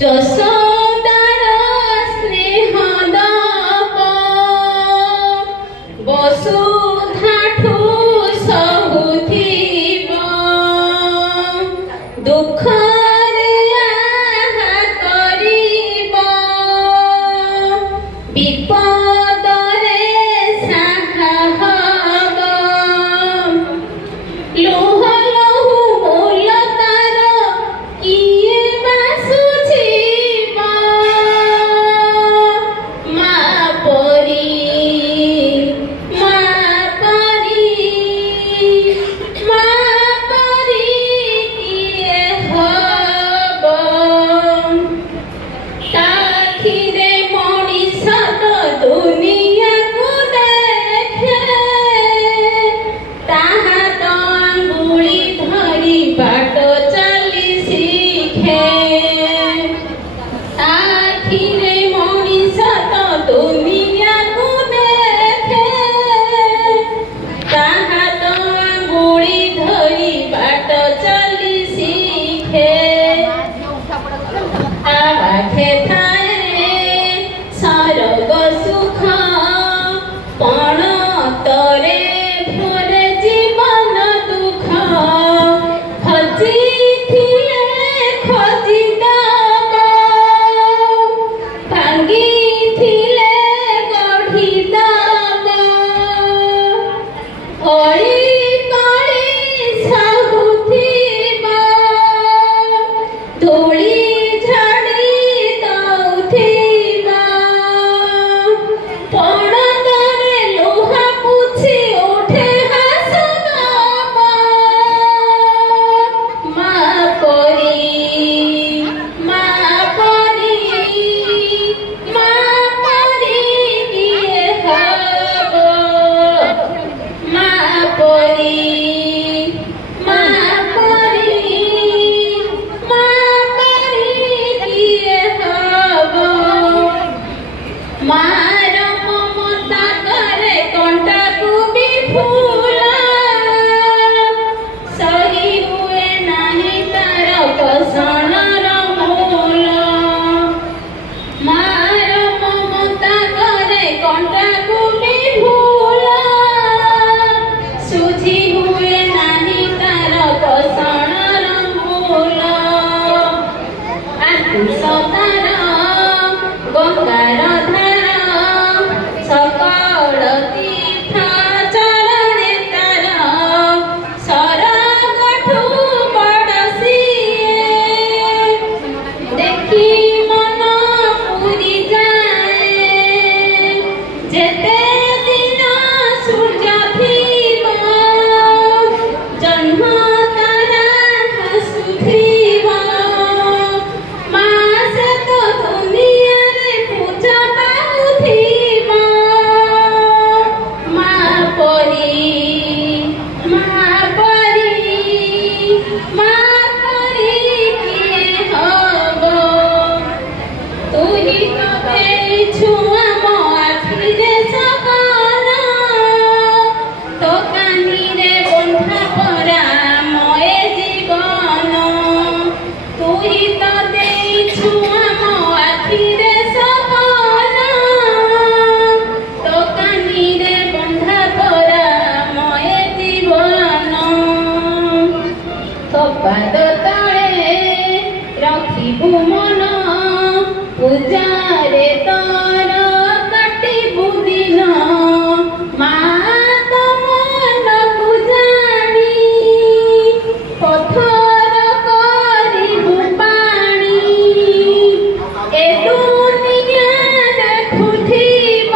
যশোদার স্নেহ দব বসুধাঠু সহুথিব দুঃখরে আহা করিব বিপদরে সাহা হব লৌহ লৌহ মূল তার কিয়ে বাসুছিব মা পরি কিয়ে হব তাখিরে মଣିষ তো দুনিয়াକୁ দেখে তাহা তো আঙ্গুଳି ধরি বাট চালি শিখে তাখিরে মଣିଷ তো দুনিয়াକୁ দেখে তাহা তো আঙ্গুଳି ধরি বাট চালি শিখে আবাখে থায়ে সরগ সুখ পণ তরে ভরে জীবন দুঃখ খোঁজিଥିଲେ খোঁজি দব ভাঙ্গিଥିଲେ গঢ়ি দব অଳି কଳି সাহুথিব ধূଳି ঝাଡ଼ି ଦଉଥିବ ପଣତରେ ଲୁହା ପୁଛି ଉଠେ ହାସ ଦବ ମା ପରି କିଏ ହବ ମା ପରି କିଏ ହବ ମାର ମମତା କରେ କଣ୍ଟାକୁ ବି ଫୁଲ ସହି ହୁଏ ନାହିଁ ତାର ପସଣର ମୂଳ ମାର ମମତା କରେ କଣ୍ଟାକୁ ବି ଫୁଲ ସୁଝି ହୁଏ ନାହିଁ ତାର ପସଣର ମୂଳ ସତାର ଗଙ୍ଗାର ଧାର ସକଳ ତୀର୍ଥ ଚରଣେ ତାର ସରଗଠୁ ବଡ଼ ସିଏ ଦେଖି ମନ ପୁରି ଯାଏ ଯେତେ ଦିନ ସୂର୍ଯ୍ୟ ଥିବ ଜହ୍ନ ତାରା ହସୁଥିବ ମାସେ ତ ଦୁନିଆରେ ପୂଜା ପାଉଥିବ ମା ପରି କିଏ ହବ ତୁହି ତ ଦେଇଛୁ ଆମ ଆଖିରେ ସକଳ ତୋ କାନିରେ ବନ୍ଧା ପରା ମଏ ଜୀବନ ତୁହି ତ ଦେଇଛୁ ଆମ ଆଖିରେ ସକଳ ତୋ କାନିରେ ବନ୍ଧା ପରା ମଏ ଜୀବନ ତୋ ପାଦ ତଳେ ରଖିବୁ ମନ ପୂଜାରେ ତୋର କାଟିବୁ ଦିନ ମା ତୋ ମନକୁ ଜାଣି ପଥର କରିବୁ ପାଣି ଏ ଦୁନିଆ ଦେଖୁଥିବ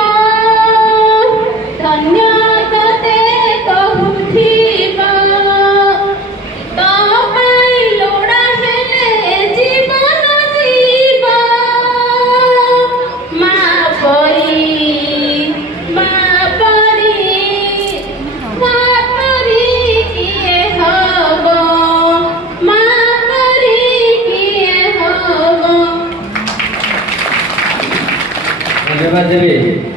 ଧନ୍ୟ ତତେ କହୁଥିବ ତୋ ପାଇଁ ଲୋଡ଼ା ହେଲେ ଜୀବନ ଯିବ ମା ପରି କିଏ ହବ ମା ପରି କିଏ ହବ। ধন্যবাদ দেবী।